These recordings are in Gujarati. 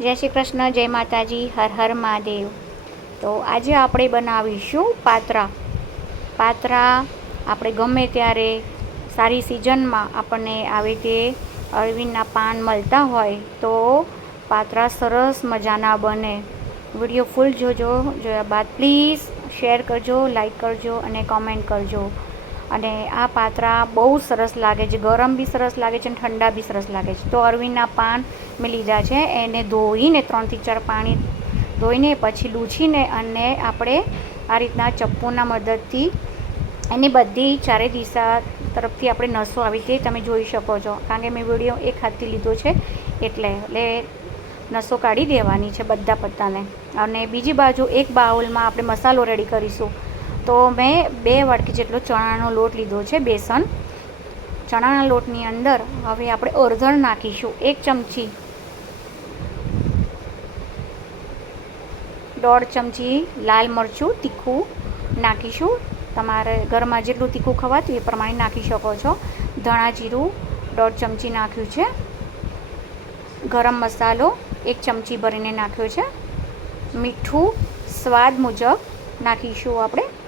જય શ્રી કૃષ્ણ, જય માતાજી, હર હર મહાદેવ. તો આજે આપણે બનાવીશું પાત્રા. પાત્રા આપણે ગમે ત્યારે સારી સિઝનમાં આપણને આવી રીતે અળવીના પાન મળતા હોય તો પાત્રા સરસ મજાના બને. વીડિયો ફૂલ જોજો, જોયા બાદ પ્લીઝ શેર કરજો, લાઈક કરજો અને કોમેન્ટ કરજો. અને આ પાતરા બહુ સરસ લાગે છે. ગરમ બી સરસ લાગે છે અને ઠંડા બી સરસ લાગે છે. તો અરવીના પાન મેં લીધા છે. એને ધોઈને ત્રણથી ચાર પાણી ધોઈને પછી લૂછીને અને આપણે આ રીતના ચપ્પુના મદદથી એની બધી ચારે દિશા તરફથી આપણે નસો આવી તે તમે જોઈ શકો છો. કારણ કે મેં વીડિયો એક હાથથી લીધો છે એટલે એટલે નસો કાઢી દેવાની છે બધા પત્તાને અને બીજી બાજુ એક બાઉલમાં આપણે મસાલો રેડી કરીશું. તો મેં બે વાટકી જેટલો ચણાનો લોટ લીધો છે, બેસન. ચણાના લોટની અંદર હવે આપણે અડધણ નાખીશું, એક ચમચી. દોઢ ચમચી લાલ મરચું તીખું નાખીશું. તમારે ઘરમાં જેટલું તીખું ખવાતું એ પ્રમાણે નાખી શકો છો. ધણા જીરું દોઢ ચમચી નાખ્યું છે. ગરમ મસાલો એક ચમચી ભરીને નાખ્યો છે. મીઠું સ્વાદ મુજબ નાખીશું આપણે.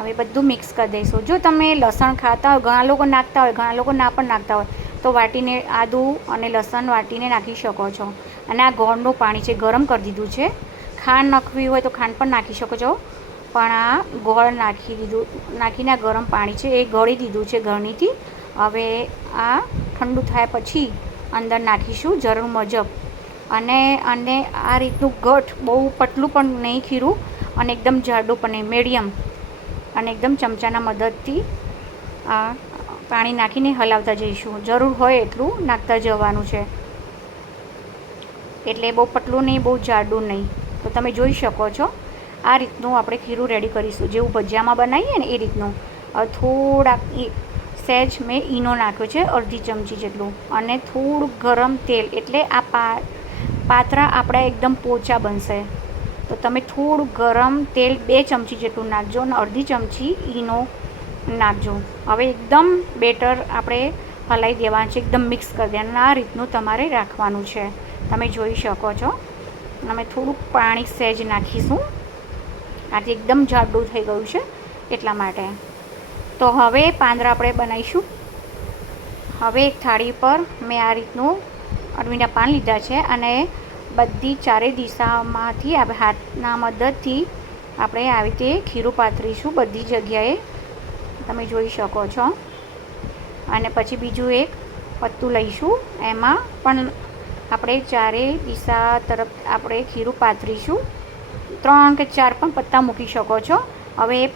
હવે બધું મિક્સ કરી દઈશું. જો તમે લસણ ખાતા હોય, ઘણા લોકો નાખતા હોય, ઘણા લોકો ના પણ નાખતા હોય, તો વાટીને આદું અને લસણ વાટીને નાખી શકો છો. અને આ ગોળનું પાણી છે ગરમ કરી દીધું છે, ખાંડ નાખવી હોય તો ખાંડ પણ નાખી શકો છો. પણ આ ગોળ નાખી દીધું, નાખીને આ ગરમ પાણી છે એ ગળી દીધું છે ગરણીથી હવે આ ઠંડુ થાય પછી અંદર નાખીશું જરૂર મુજબ. અને અને આ રીતનું ઘટ બહુ પતલું પણ નહીં ખીરું અને એકદમ જાડું પણ નહીં મીડિયમ અને એકદમ ચમચાના મદદથી આ પાણી નાખીને હલાવતા જઈશું. જરૂર હોય એટલું નાખતા જવાનું છે. એટલે બહુ પતલું નહીં, બહુ જાડું નહીં. તો તમે જોઈ શકો છો, આ રીતનું આપણે ખીરું રેડી કરીશું. જેવું ભજીયામાં બનાવીએ ને એ રીતનું. થોડાક સહેજ મેં ઈનો નાખ્યો છે, અડધી ચમચી જેટલું. અને થોડું ગરમ તેલ, એટલે આ પા, પાત્રા આપણા એકદમ પોચા બનશે. તો તમે થોડું ગરમ તેલ બે ચમચી જેટલું નાખજો અને અડધી ચમચી ઈનો નાખજો. હવે એકદમ બેટર આપણે હલાવી દેવાનું છે, એકદમ મિક્સ કરી દેવાનું આ રીતનું તમારે રાખવાનું છે. તમે જોઈ શકો છો. અમે થોડુંક પાણી સહેજ નાખીશું. આજે એકદમ જાડું થઈ ગયું છે એટલા માટે. તો હવે પાંદરા આપણે બનાવીશું. હવે એક થાળી પર મેં આ રીતનું અરવીના પાન લીધા છે અને બધી ચારે દિશામાંથી હાથના મદદથી આપણે આવી રીતે ખીરું પાથરીશું બધી જગ્યાએ. તમે જોઈ શકો છો. અને પછી બીજું એક પત્તું લઈશું. એમાં પણ આપણે ચારે દિશા તરફ આપણે ખીરું પાથરીશું. ત્રણ કે ચાર પણ પત્તા મૂકી શકો છો. હવે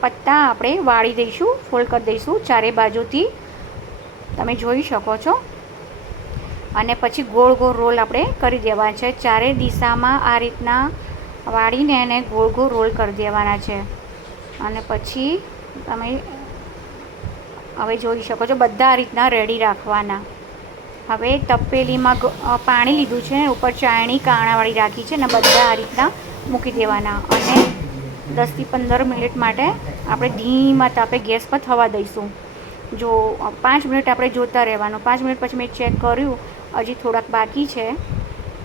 પત્તા આપણે વાળી દઈશું, ફોલ્ડ કરી દઈશું ચારે બાજુથી. તમે જોઈ શકો છો. અને પછી ગોળ ગોળ રોલ આપણે કરી દેવા છે. ચારે દિશામાં આ રીતના વાળીને એને ગોળ ગોળ રોલ કરી દેવાના છે. અને પછી તમે હવે જોઈ શકો છો બધા આ રીતના રેડી રાખવાના. હવે તપેલીમાં પાણી લીધું છે, ઉપર ચાયણી કાણાવાળી રાખી છે ને બધા આ રીતના મૂકી દેવાના. અને દસથી પંદર મિનિટ માટે આપણે ધીમા તાપે ગેસ પર થવા દઈશું. જો, પાંચ મિનિટ આપણે જોતા રહેવાનું. પાંચ મિનિટ પછી મેં ચેક કર્યું હજી થોડાક બાકી છે.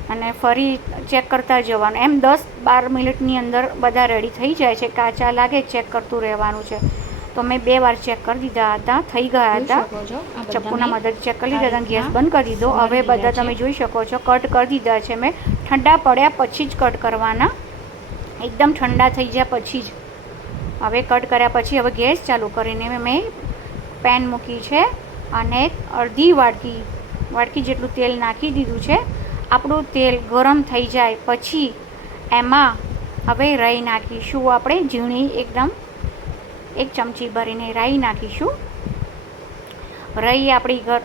અને ફરી ચેક કરતા જવાનું. એમ દસ બાર મિનિટની અંદર બધા રેડી થઈ જાય છે. કાચા લાગે ચેક કરતું રહેવાનું છે. તો મેં બે વાર ચેક કરી દીધા હતા. થઈ ગયા હતા. ચપ્પુના મદદ ચેક કરી લીધા હતા. ગેસ બંધ કરી દીધો. હવે બધા તમે જોઈ શકો છો. કટ કરી દીધા છે મેં. ઠંડા પડ્યા પછી જ કટ કરવાના. એકદમ ઠંડા થઈ ગયા પછી જ. હવે કટ કર્યા પછી હવે ગેસ ચાલુ કરીને મેં પેન મૂકી છે. અને અડધી વાટકી વાટકી જેટલું તેલ નાખી દીધું છે. આપણું તેલ ગરમ થઈ જાય પછી એમાં હવે રાઈ નાખીશું આપણે ઝીણી એકદમ. એક ચમચી ભરીને રાઈ નાખીશું. રાઈ આપણી ઘર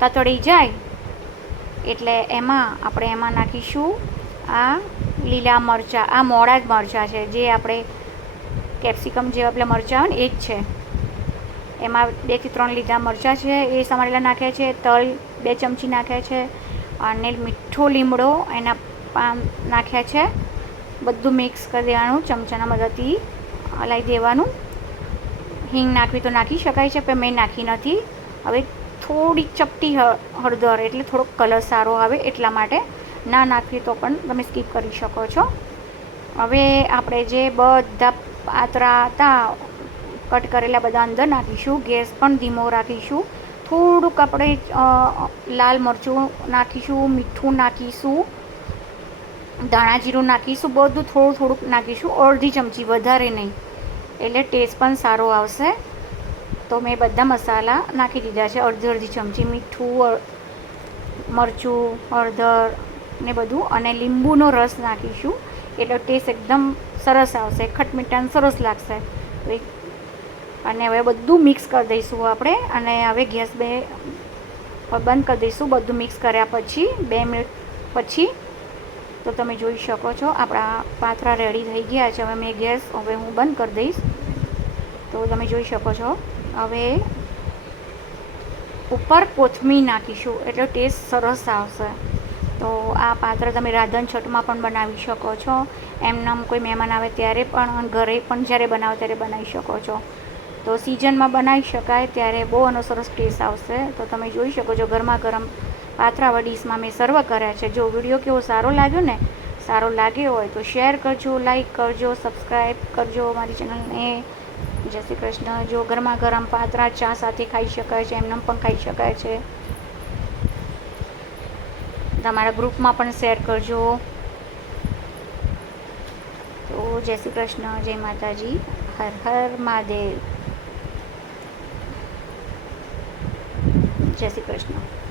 તતડી જાય એટલે એમાં આપણે એમાં નાખીશું આ લીલા મરચાં, આ મોડા જ મરચાં છે, જે આપણે કેપ્સિકમ જેવા પેલા મરચાં હોય ને એ જ છે. એમાં બેથી ત્રણ લીલા મરચાં છે, એ સમારેલા નાખ્યા છે, તલ બે ચમચી નાખે છે અને મીઠો લીમડો એના પાન નાખ્યા છે. બધું મિક્સ કરી દેવાનું, ચમચાના મદદથી હલાવી દેવાનું. હિંગ નાખવી તો નાખી શકાય છે, પણ મેં નાખી નથી. હવે થોડી ચપટી હળદર, એટલે થોડોક કલર સારો આવે એટલા માટે. ના નાખવી તો પણ તમે સ્કીપ કરી શકો છો. હવે આપણે જે બધા પાતરા હતા કટ કરેલા બધા અંદર નાખીશું, ગેસ પણ ધીમો રાખીશું. થોડુંક આપણે લાલ મરચું નાખીશું, મીઠું નાખીશું, ધાણા જીરું નાખીશું, બધું થોડું થોડુંક નાખીશું, અડધી ચમચી વધારે નહીં. એટલે ટેસ્ટ પણ સારો આવશે. તો મેં બધા મસાલા નાખી દીધા છે, અડધી અડધી ચમચી મીઠું મરચું, હળદર ને બધું. અને લીંબુનો રસ નાખીશું. એટલે ટેસ્ટ એકદમ સરસ આવશે, ખટમીઠાને સરસ લાગશે. અને હવે બધું મિક્સ કરી દઈશું આપણે. અને હવે ગેસ બે બંધ કરી દઈશું. બધું મિક્સ કર્યા પછી, બે મિનિટ પછી, તો તમે જોઈ શકો છો, આપણા પાથરા રેડી થઈ ગયા છે. હવે મેં ગેસ, હવે હું બંધ કરી દઈશ. તો તમે જોઈ શકો છો, હવે ઉપર કોથમીર નાખીશું. એટલે ટેસ્ટ સરસ આવશે. તો આ પાત્ર તમે રાધન છઠમાં પણ બનાવી શકો છો. એમનામ કોઈ મહેમાન આવે ત્યારે પણ, ઘરે પણ જ્યારે બનાવો ત્યારે બનાવી શકો છો. તો સિઝનમાં બનાવી શકાય, ત્યારે બહુ એનો સરસ ટેસ્ટ આવશે. તો તમે જોઈ શકો છો ગરમા ગરમ પાથરાવા ડીશમાં મેં સર્વ કર્યા છે. જો વીડિયો કેવો સારો લાગ્યો ને, સારો લાગ્યો હોય તો શેર કરજો લાઈક કરજો સબસ્ક્રાઈબ કરજો મારી ચેનલને જય શ્રી કૃષ્ણ. જો ગરમા ગરમ પાત્રા ચા સાથે ખાઈ શકાય છે એમનેમ પણ ખાઈ શકાય છે. તમારા ગ્રુપમાં પણ શેર કરજો. તો જય શ્રી કૃષ્ણ. જય માતાજી. હર હર મહાદેવ. જય શ્રી કૃષ્ણ.